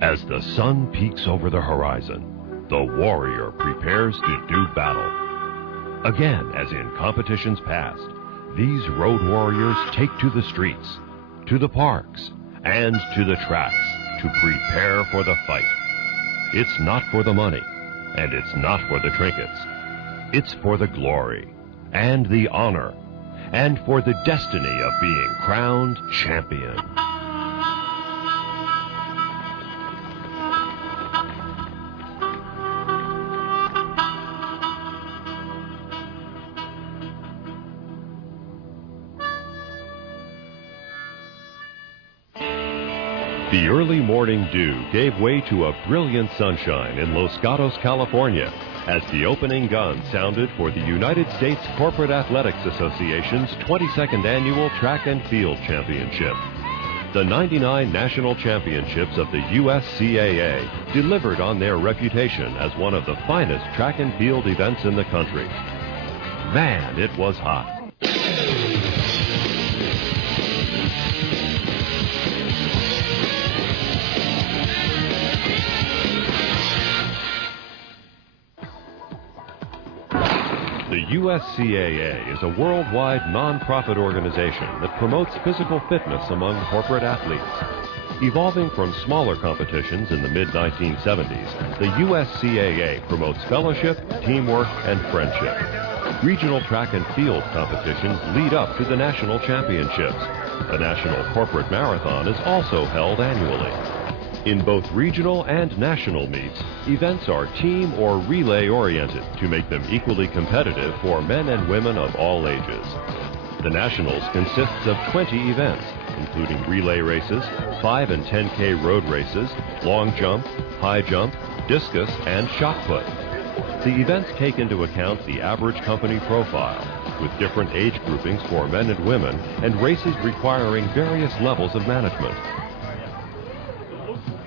As the sun peaks over the horizon, the warrior prepares to do battle. Again, as in competitions past, these road warriors take to the streets, to the parks, and to the tracks to prepare for the fight. It's not for the money, and it's not for the trinkets. It's for the glory, and the honor, and for the destiny of being crowned champion. The early morning dew gave way to a brilliant sunshine in Los Gatos, California, as the opening gun sounded for the United States Corporate Athletics Association's 22nd Annual Track and Field Championship. The 99 national championships of the USCAA delivered on their reputation as one of the finest track and field events in the country. Man, it was hot. The USCAA is a worldwide non-profit organization that promotes physical fitness among corporate athletes. Evolving from smaller competitions in the mid-1970s, the USCAA promotes fellowship, teamwork, and friendship. Regional track and field competitions lead up to the national championships. A national corporate marathon is also held annually. In both regional and national meets, events are team or relay oriented to make them equally competitive for men and women of all ages. The nationals consists of 20 events, including relay races, 5 and 10K road races, long jump, high jump, discus, and shot put. The events take into account the average company profile, with different age groupings for men and women, and races requiring various levels of management.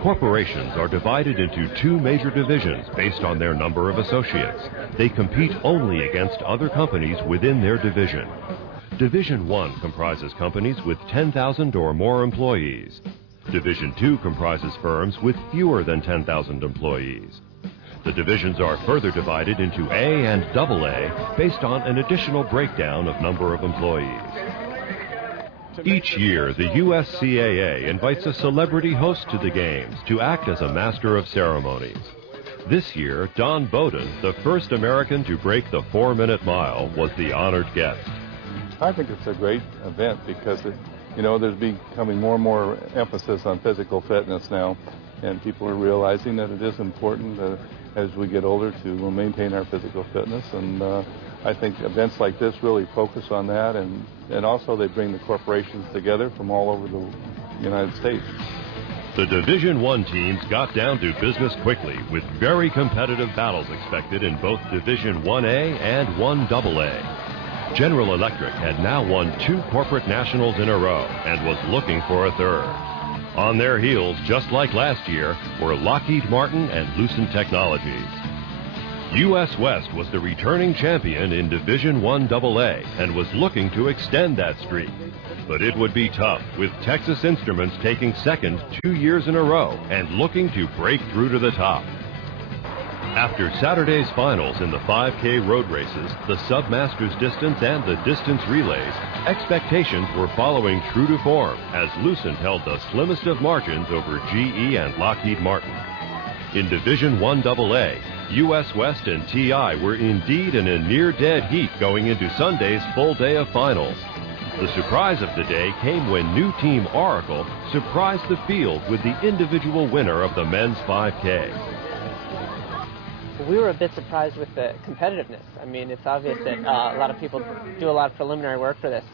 Corporations are divided into 2 major divisions based on their number of associates. They compete only against other companies within their division. Division 1 comprises companies with 10,000 or more employees. Division 2 comprises firms with fewer than 10,000 employees. The divisions are further divided into A and AA based on an additional breakdown of number of employees. Each year, the USCAA invites a celebrity host to the games to act as a master of ceremonies. This year, Don Bowden, the first American to break the 4-minute mile, was the honored guest. I think it's a great event because there's becoming more and more emphasis on physical fitness now, and people are realizing that it is important as we get older to maintain our physical fitness, and I think events like this really focus on that, and also they bring the corporations together from all over the United States. The Division 1 teams got down to business quickly, with very competitive battles expected in both Division 1A and 1AA. General Electric had now won 2 corporate nationals in a row and was looking for a third. On their heels, just like last year, were Lockheed Martin and Lucent Technologies. U.S. West was the returning champion in Division 1AA and was looking to extend that streak. But it would be tough, with Texas Instruments taking second 2 years in a row and looking to break through to the top. After Saturday's finals in the 5K road races, the Submasters distance and the distance relays, expectations were following true to form as Lucent held the slimmest of margins over GE and Lockheed Martin. In Division 1AA, U.S. West and TI were indeed in a near-dead heat going into Sunday's full day of finals. The surprise of the day came when new team Oracle surprised the field with the individual winner of the men's 5K. We were a bit surprised with the competitiveness. I mean, it's obvious that a lot of people do a lot of preliminary work for this.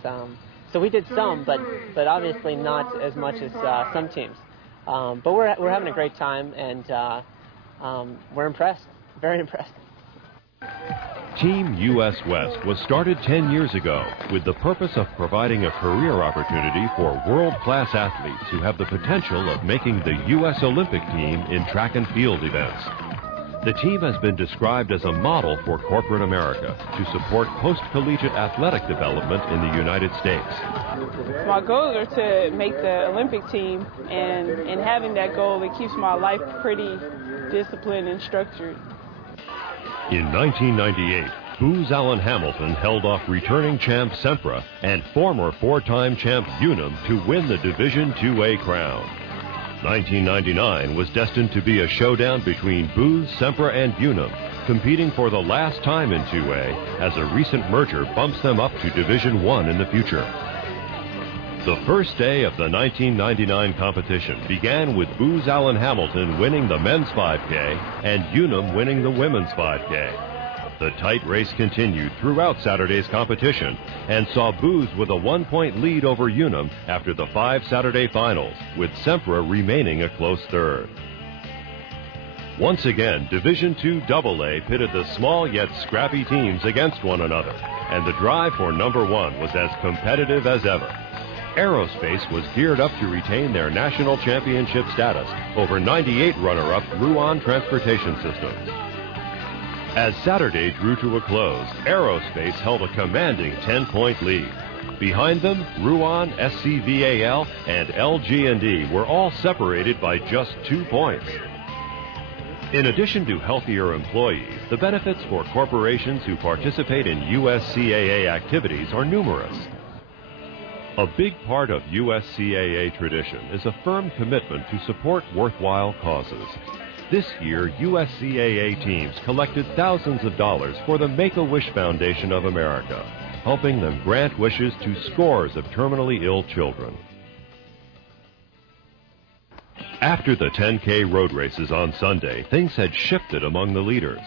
So we did some, but obviously not as much as some teams. But we're having a great time, and we're impressed, very impressed. Team U.S. West was started 10 years ago with the purpose of providing a career opportunity for world-class athletes who have the potential of making the U.S. Olympic team in track and field events. The team has been described as a model for corporate America to support post-collegiate athletic development in the United States. My goals are to make the Olympic team, and in having that goal, it keeps my life pretty disciplined and structured. In 1998, Booz Allen Hamilton held off returning champ Sempra and former four-time champ Unum to win the Division IIA crown. 1999 was destined to be a showdown between Booz, Sempra, and Unum, competing for the last time in 2A as a recent merger bumps them up to Division I in the future. The first day of the 1999 competition began with Booz Allen Hamilton winning the men's 5K and Unum winning the women's 5K. The tight race continued throughout Saturday's competition and saw Booz with a 1-point lead over Unum after the 5 Saturday finals, with Sempra remaining a close third. Once again, Division II AA pitted the small yet scrappy teams against one another, and the drive for number one was as competitive as ever. Aerospace was geared up to retain their national championship status over 98 runner-up Ruan Transportation Systems. As Saturday drew to a close, Aerospace held a commanding 10-point lead. Behind them, Ruan, SCVAL, and LG&E were all separated by just 2 points. In addition to healthier employees, the benefits for corporations who participate in USCAA activities are numerous. A big part of USCAA tradition is a firm commitment to support worthwhile causes. This year, USCAA teams collected thousands of dollars for the Make-A-Wish Foundation of America, helping them grant wishes to scores of terminally ill children. After the 10K road races on Sunday, things had shifted among the leaders.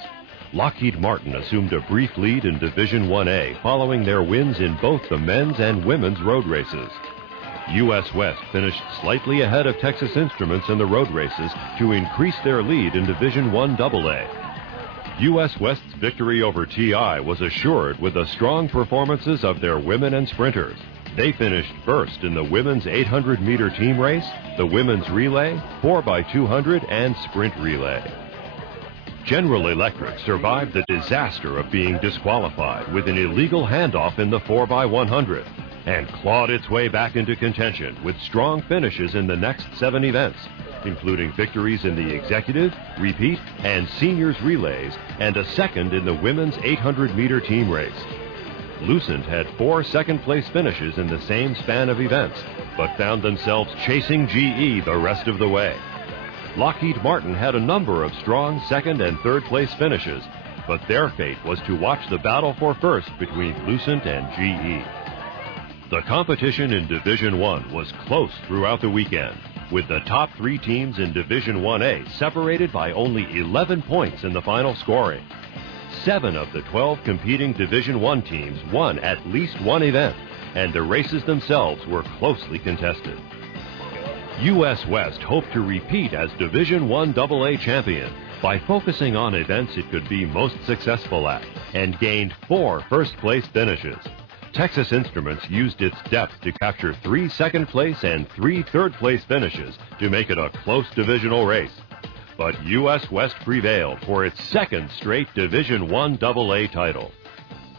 Lockheed Martin assumed a brief lead in Division 1A following their wins in both the men's and women's road races. U.S. West finished slightly ahead of Texas Instruments in the road races to increase their lead in Division I AA. U.S. West's victory over TI was assured with the strong performances of their women and sprinters. They finished first in the women's 800-meter team race, the women's relay, 4x200, and sprint relay. General Electric survived the disaster of being disqualified with an illegal handoff in the 4x100 and clawed its way back into contention with strong finishes in the next 7 events, including victories in the executive, repeat, and seniors relays, and a second in the women's 800-meter team race. Lucent had 4 second-place finishes in the same span of events, but found themselves chasing GE the rest of the way. Lockheed Martin had a number of strong second and third-place finishes, but their fate was to watch the battle for first between Lucent and GE. The competition in Division I was close throughout the weekend, with the top 3 teams in Division 1A separated by only 11 points in the final scoring. 7 of the 12 competing Division I teams won at least one event, and the races themselves were closely contested. U.S. West hoped to repeat as Division I AA champion by focusing on events it could be most successful at, and gained 4 first-place finishes. Texas Instruments used its depth to capture 3 second-place and 3 third-place finishes to make it a close divisional race. But U.S. West prevailed for its 2nd straight Division I AA title.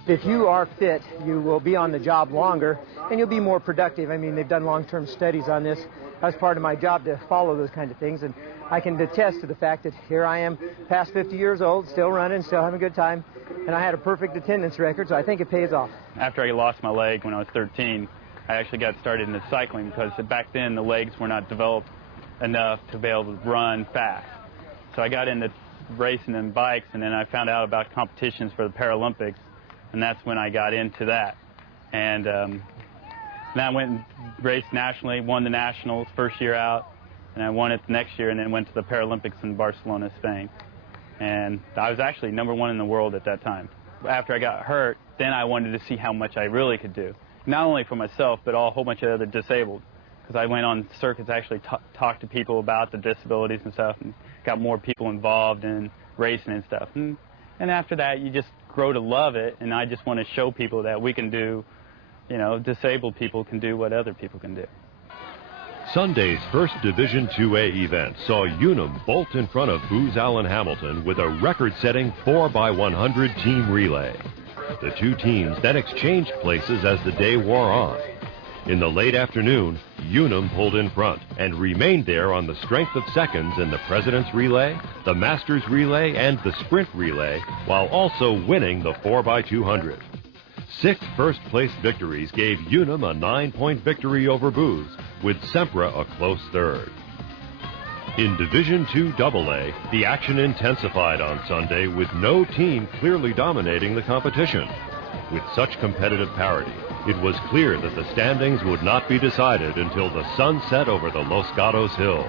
If you are fit, you will be on the job longer, and you'll be more productive. I mean, they've done long-term studies on this. That's part of my job to follow those kinds of things, and I can attest to the fact that here I am, past 50 years old, still running, still having a good time, and I had a perfect attendance record, so I think it pays off. After I lost my leg when I was 13, I actually got started into cycling because back then the legs were not developed enough to be able to run fast. So I got into racing and bikes, and then I found out about competitions for the Paralympics, and that's when I got into that. And then I went and raced nationally, won the nationals first year out, and I won it the next year, and then went to the Paralympics in Barcelona, Spain. And I was actually #1 in the world at that time. After I got hurt, then I wanted to see how much I really could do, not only for myself, but a whole bunch of other disabled. Because I went on circuits, actually talked to people about the disabilities and stuff, and got more people involved in racing and stuff. And after that, you just grow to love it, and I just want to show people that we can do, you know, disabled people can do what other people can do. Sunday's first Division IIA event saw Unum bolt in front of Booz Allen Hamilton with a record-setting 4x100 team relay. The two teams then exchanged places as the day wore on. In the late afternoon, Unum pulled in front and remained there on the strength of seconds in the President's Relay, the Masters Relay, and the Sprint Relay, while also winning the 4x200. 6 first-place victories gave Unum a 9-point victory over Booz, with Sempra a close third. In Division II AA, the action intensified on Sunday with no team clearly dominating the competition. With such competitive parity, it was clear that the standings would not be decided until the sun set over the Los Gatos Hills.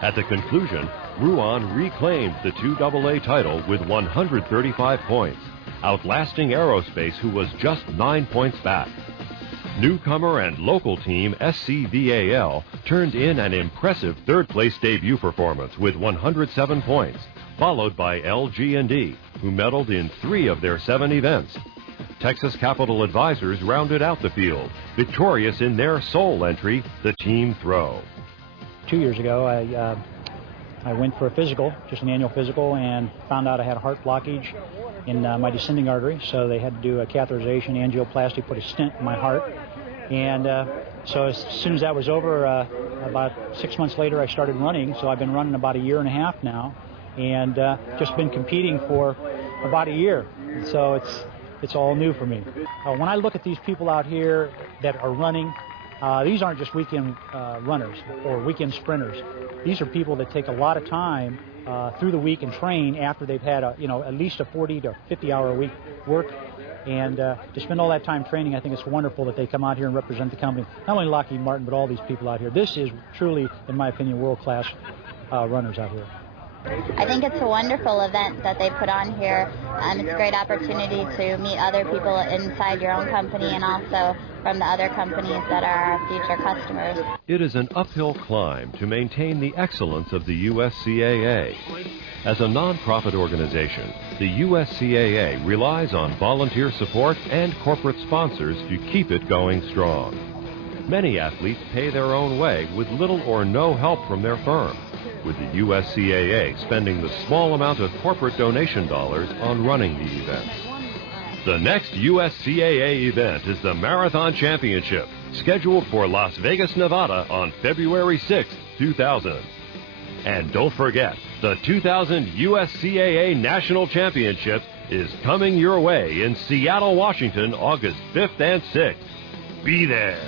At the conclusion, Ruan reclaimed the II AA title with 135 points, outlasting Aerospace, who was just 9 points back. Newcomer and local team SCVAL turned in an impressive third-place debut performance with 107 points, followed by LG&D, who medaled in 3 of their 7 events. Texas Capital Advisors rounded out the field, victorious in their sole entry, the team throw. 2 years ago, I went for a physical, just an annual physical, and found out I had a heart blockage in my descending artery, so they had to do a catheterization, angioplasty, put a stent in my heart. And so as soon as that was over, about 6 months later, I started running. So I've been running about a year and a half now, and just been competing for about a year. So it's all new for me. When I look at these people out here that are running, these aren't just weekend runners or weekend sprinters. These are people that take a lot of time through the week and train after they've had at least a 40 to 50 hour a week work. And to spend all that time training, I think it's wonderful that they come out here and represent the company. Not only Lockheed Martin, but all these people out here. This is truly, in my opinion, world-class runners out here. I think it's a wonderful event that they put on here. It's a great opportunity to meet other people inside your own company and also from the other companies that are our future customers. It is an uphill climb to maintain the excellence of the USCAA. As a nonprofit organization, the USCAA relies on volunteer support and corporate sponsors to keep it going strong. Many athletes pay their own way with little or no help from their firm, with the USCAA spending the small amount of corporate donation dollars on running the events. The next USCAA event is the Marathon Championship, scheduled for Las Vegas, Nevada on February 6, 2000. And don't forget, the 2000 USCAA National Championships is coming your way in Seattle, Washington, August 5th and 6th. Be there.